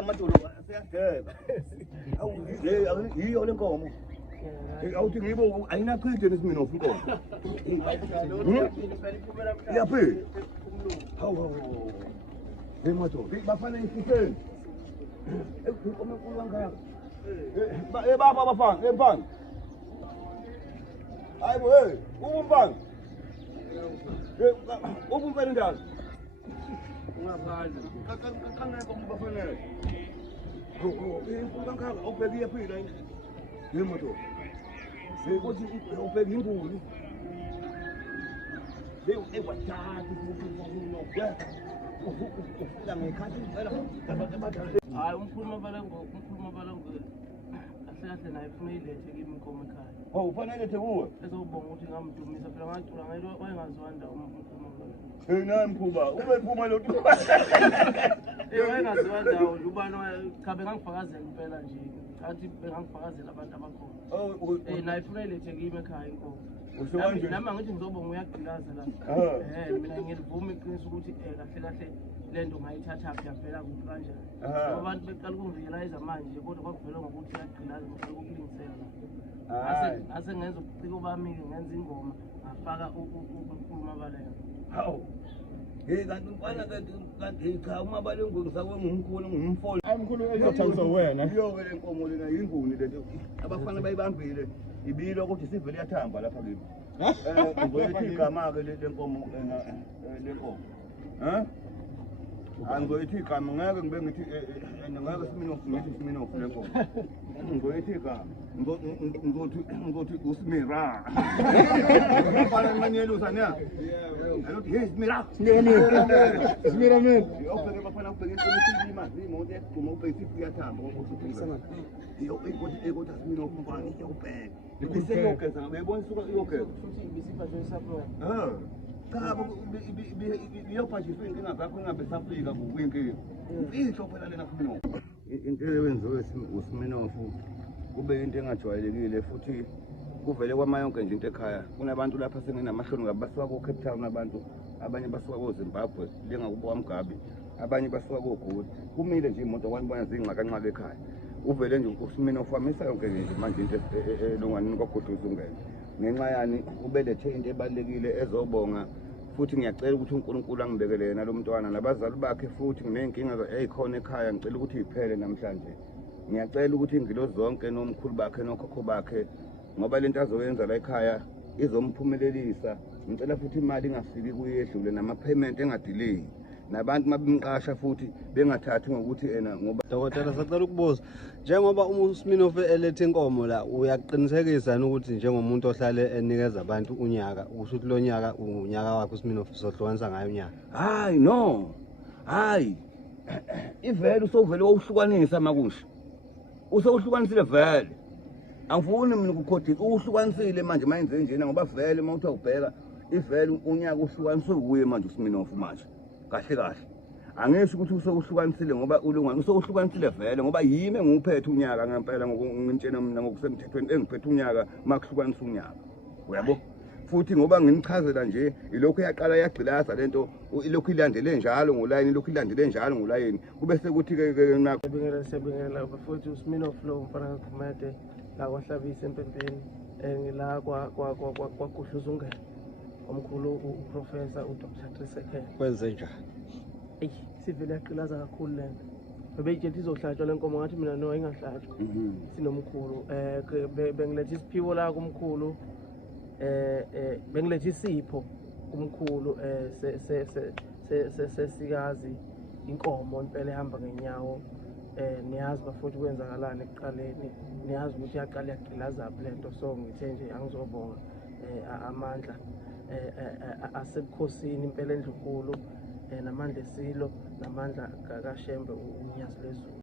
amadolo siyadeba. Yiyo lenkomo. Awuthi ngibo ayinakhide nesminofu inkomo. Yaphi? Hawu. Emadoda bafanele isifeni. Inkomo enkulu kangaka. Baba bafana, empanga. Hayibo ubumpanga. Ubumpela njalo. Ungaphandle. Kangaka bafanele. Inkulu kangaka awubheki yaphi la. Emadoda. Ukuthi ubheki inkulu. Ewathatha ukufuna ufuna ngekhathi phela hayi umkhuluma balango kahle naye ufuna ilethe kimi inkomo ekhaya. Oh ufanele lethe kuwe Ezobonga ukuthi ngamdumisa phela ngacula ngayilo wayengaziwanda umkhuluma balango. Hey mkhuba ube phuma lo wayengaziwanda ubani chabe ngangifakazela impela nje athi bengangifakazela abantu abakhona. Naye ufuna ilethe kimi ekhaya inkomo. Nami ngithi ngizobonga uyagqilaza la. Mina ngiyivuma iqiniso ukuthi kahle lento ngayithatha phi yavela kuphi kanjani. Abantu beqala ukungirealize manje kodwa bakuvela ngokuthi uyagqilaza ngicela ukulingisela. Ase ngenza ubuciko bami ngenza ingoma ngafaka ukukhuluma balengo. Hawu. Kanti mfana kanti cha umabalengo ngisakwe ngumkhulu ngumfolo. Ayimkhulu ezothangisa wena. Iyo le nkomo lena yinguni lento. Abafana bayibambile ibilo ukuthi sivele yathamba lapha kimi. Ngoyithi igama ke le nkomo lenkomo. Angoyithi igama ngeke ngibe ngithi ngeke siminofu lenkomo. Ngoyithi igama ngothi usmira. Bafana manyelusa nya. Alothi hey smira. Smira men. Yobheke bafana ubheke inkomo imali imoto ekuguma ubheke ifi yathamba ukuthi yo ikoti asminofu mfana iyobheka. Bisengokeza ngiyabona suka iyogeza. Futhi ibisipa zesapho. Cha biyophathiswa inkinga zakho ingabe safika ngokwinkinga. Isho phela lena kuminofu. Into eyenziwe usminofu kube into engajwayelekile futhi kuvele kwamayonke nje into ekhaya. Kunabantu lapha senginamahloni ngabasuka ko Cape Town abantu abanye basuka ko Zimbabwe lengakubo Mgabi abanye basuka ko Goli. Kumile nje imoto kwanibona zingxaka ekhaya. Uvele nje usminofu wamisa yonke nje manje into elunganini kwaGudluza ungene. Ngenxa yani ubelethe into ebalekile ezobonga futhi ngiyacela ukuthi uNkulunkulu angibekele yena lo mntwana nabazali bakhe futhi nginenkinga ezikhona ekhaya ngicela ukuthi iphele namhlanje. Ngiyacela ukuthi ingilozi zonke nomkhulu bakhe nokhokho bakhe ngoba lento azoyenza la ekhaya izomphumelelisa. Ngicela futhi imali ingafiki kuyedlule nama payment engadelay. Nabantu mabimqasha futhi bengathathi ngokuthi ngoba Dokotela sacela ukubuza njengoba uSminoff elethe inkomo la uyaqinisekisa ukuthi njengomuntu ohlale enikeza abantu unyaka ukuthi lo nyaka unyaka wakhe uSminoff sohlukanisa ngayo unyaka. Hayi no. Hayi. Ivele usovele wawuhlukanisa makusho. Usowuhlukanisile vele. Angifuni mina ukukhodisa uhlukanisile manje mayenze njena ngoba vele mawuthi ubheka ivele unyaka uhlukaniswe kuye manje uSminoff manje. Kahle angisho ukuthi usowuhlukanisile ngoba ulungani usowuhlukanisile vele ngoba yimi enguphethe unyaka ngempela ngokungitshena mina ngokusemthethweni engiphethe unyaka makuhlukanisa unyaka uyabo futhi ngoba nginichazela nje ilokho yaqala iyagqilaza lento ilokho ilandele njalo ngolayini ilokho ilandele njalo ngolayini kube sekuthi ke nakho Sebengela futhi uSminoff lo mfana kaGumede la kwahlabisa empempeni ngila kwaGudluza ungene omkhulu uprofessor uDr 3second Kwenze njani? Sivele yaqhilaza kakhulu lento. Bebeyithi izohlatshwa lenkomo ngathi mina no ingahlatshwa. Sinomkhulu bengilethe isiphiwo la kumkhulu bengilethe isipho kumkhulu sesikazi inkomo impela ehamba ngenyawo. Niyazi bafuthi kwenzakalani ekuqaleni niyazi ukuthi yaqala yaqhilaza lento so ngithe nje angizobonga amandla asebukhosini impela endlunkulu namandla esilo namandla kaShembe unyazi lezulu.